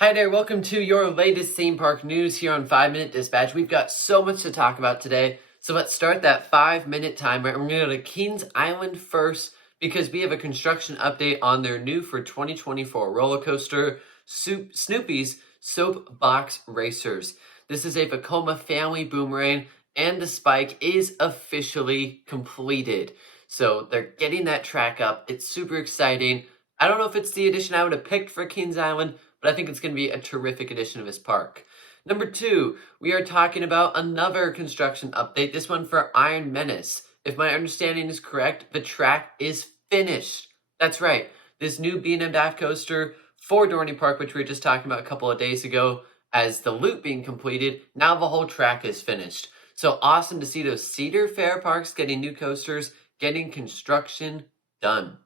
Hi there, welcome to your latest theme park news here on 5 Minute Dispatch. We've got so much to talk about today, so let's start that 5 minute timer. And we're going to go to Kings Island first because we have a construction update on their new for 2024 roller coaster, Snoopy's Soapbox Racers. This is a Vekoma family boomerang, and the spike is officially completed. So they're getting that track up. It's super exciting. I don't know if it's the addition I would have picked for Kings Island, but I think it's going to be a terrific addition of this park. Number 2, we are talking about another construction update, this one for Iron Menace. If my understanding is correct, the track is finished. That's right, this new B&M dive coaster for Dorney Park, which we were just talking about a couple of days ago, as the loop being completed, now the whole track is finished. So awesome to see those Cedar Fair parks getting new coasters, getting construction done.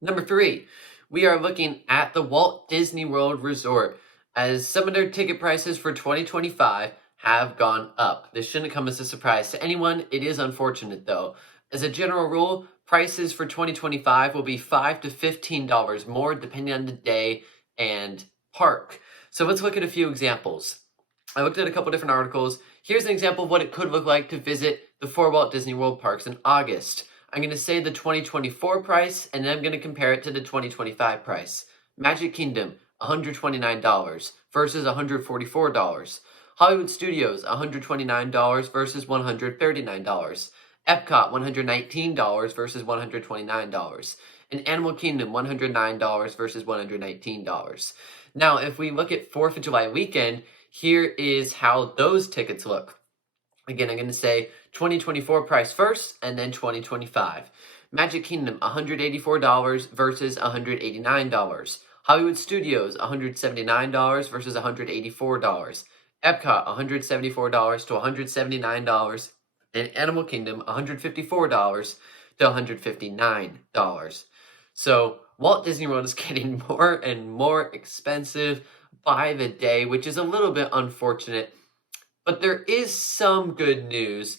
Number 3, we are looking at the Walt Disney World Resort, as some of their ticket prices for 2025 have gone up. This shouldn't come as a surprise to anyone. It is unfortunate though. As a general rule, prices for 2025 will be $5 to $15 more depending on the day and park. So let's look at a few examples. I looked at a couple different articles. Here's an example of what it could look like to visit the 4 Walt Disney World parks in August. I'm going to say the 2024 price, and then I'm going to compare it to the 2025 price. Magic Kingdom, $129 versus $144. Hollywood Studios, $129 versus $139. Epcot, $119 versus $129. And Animal Kingdom, $109 versus $119. Now, if we look at 4th of July weekend, here is how those tickets look. Again, I'm going to say 2024 price first, and then 2025. Magic Kingdom, $184 versus $189. Hollywood Studios, $179 versus $184. Epcot, $174 to $179. And Animal Kingdom, $154 to $159. So Walt Disney World is getting more and more expensive by the day, which is a little bit unfortunate. But there is some good news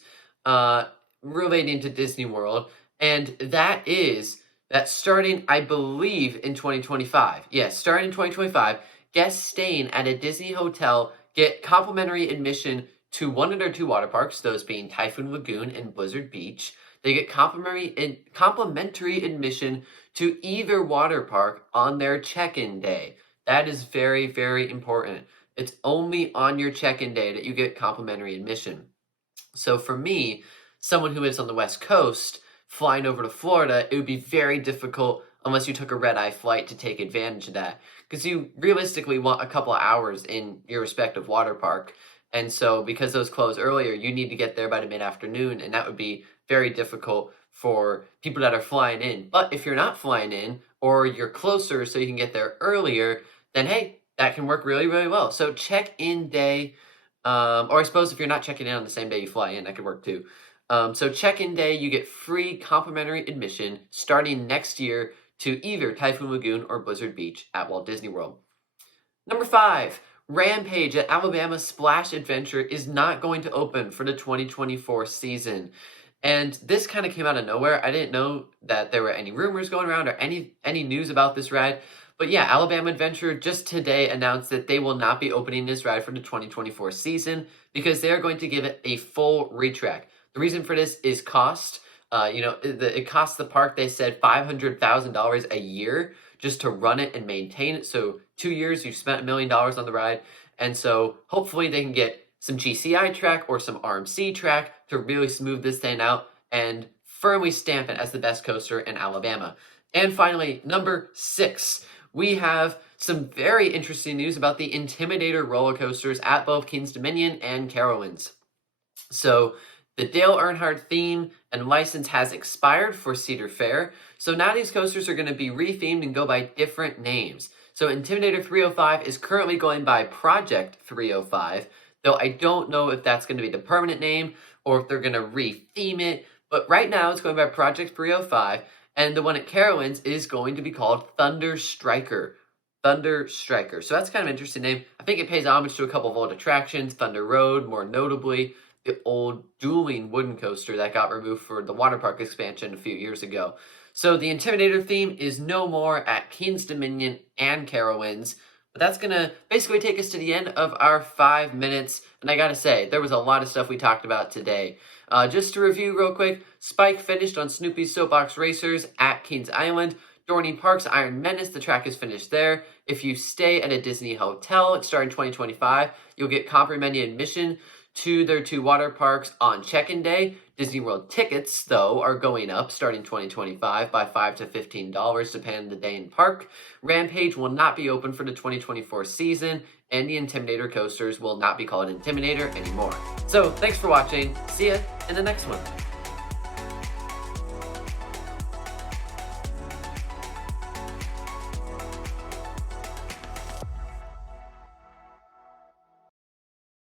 relating to Disney World, and that is that starting, I believe, in 2025, yes, starting in 2025, guests staying at a Disney hotel get complimentary admission to one of their 2 water parks, those being Typhoon Lagoon and Blizzard Beach. They get complimentary admission to either water park on their check-in day. That is very, very important. It's only on your check-in day that you get complimentary admission. So for me, someone who lives on the West Coast, flying over to Florida, it would be very difficult unless you took a red-eye flight to take advantage of that. Because you realistically want a couple of hours in your respective water park. And so because those close earlier, you need to get there by the mid-afternoon, and that would be very difficult for people that are flying in. But if you're not flying in, or you're closer so you can get there earlier, then hey, that can work really, really well. So check-in day, or I suppose if you're not checking in on the same day you fly in, that could work too. So check-in day, you get free complimentary admission starting next year to either Typhoon Lagoon or Blizzard Beach at Walt Disney World. Number 5, Rampage at Alabama Splash Adventure is not going to open for the 2024 season. And this kind of came out of nowhere. I didn't know that there were any rumors going around or any news about this ride. But yeah, Alabama Adventure just today announced that they will not be opening this ride for the 2024 season because they are going to give it a full retrack. The reason for this is cost. It costs the park, they said, $500,000 a year just to run it and maintain it. So 2 years, you've spent $1 million on the ride. And so hopefully they can get some GCI track or some RMC track to really smooth this thing out and firmly stamp it as the best coaster in Alabama. And finally, number 6. We have some very interesting news about the Intimidator roller coasters at both Kings Dominion and Carowinds. So the Dale Earnhardt theme and license has expired for Cedar Fair. So now these coasters are going to be rethemed and go by different names. So Intimidator 305 is currently going by Project 305, though I don't know if that's going to be the permanent name or if they're going to retheme it. But right now it's going by Project 305. And the one at Carowinds is going to be called Thunder Striker. Thunder Striker. So that's kind of an interesting name. I think it pays homage to a couple of old attractions. Thunder Road, more notably, the old dueling wooden coaster that got removed for the water park expansion a few years ago. So the Intimidator theme is no more at Kings Dominion and Carowinds, But that's gonna basically take us to the end of our 5 minutes. And I gotta say, there was a lot of stuff we talked about today. Just to review real quick, Spike finished on Snoopy's Soapbox Racers at Kings Island. Dorney Park's Iron Menace, the track is finished there. If you stay at a Disney hotel starting 2025, you'll get complimentary admission to their 2 water parks on check-in day. Disney World tickets, though, are going up starting 2025 by $5 to $15 depending on the day in park. Rampage will not be open for the 2024 season, and the Intimidator coasters will not be called Intimidator anymore. So, thanks for watching. See ya in the next one.